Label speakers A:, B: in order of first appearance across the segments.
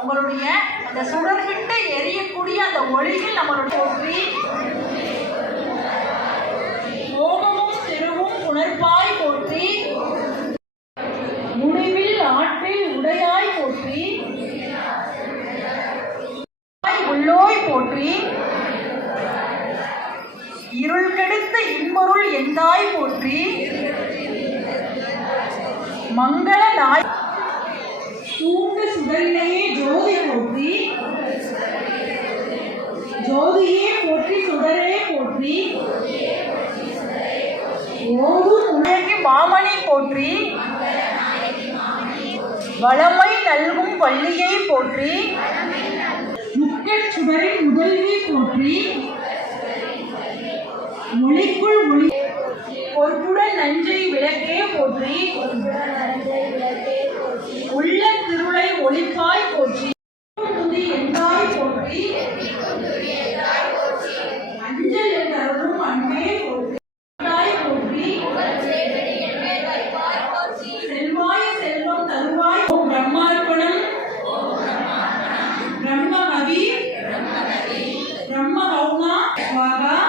A: உங்களுடைய அந்த சுடர்கிட்ட எரியக்கூடிய அந்த ஒளியில் நம்மளுடைய போற்றி மோகமும் திருவும் புணர்ப்பாய் போற்றி. முடிவில் ஆற்றில் உடையாய் போற்றி. உள்ளோய் போற்றி. இருள் கெடுத்த இன்பொருள் எந்தாய் போற்றி. மங்கள நாய் தூங்க சுடலினையே ஜோதி போற்றி ஜோதியே போற்றி சுடரே போற்றி ஓதும் உலகி மாமணி போற்றி வளமை நல்கும் பள்ளியை போற்றி முக்கட் சுடரின் முதல்வி போற்றி மொழிக்குள் ஒளி பொறுப்புடன் நஞ்சை விளக்கே போற்றி abençoada.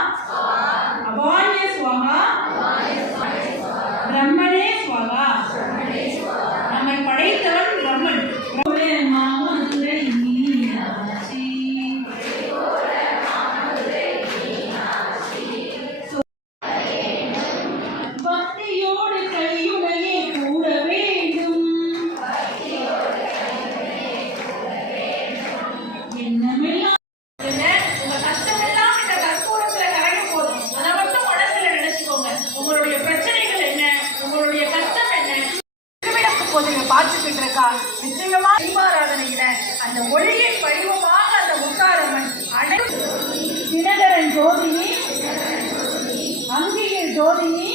A: பார்த்துக்கிட்டு நிச்சயமா தீபாராதனையில அந்த ஒளியின் வடிவமாக அந்த முத்தாரம்மன் அனைத்து தினகரன் ஜோதினி அங்கியின் ஜோதினி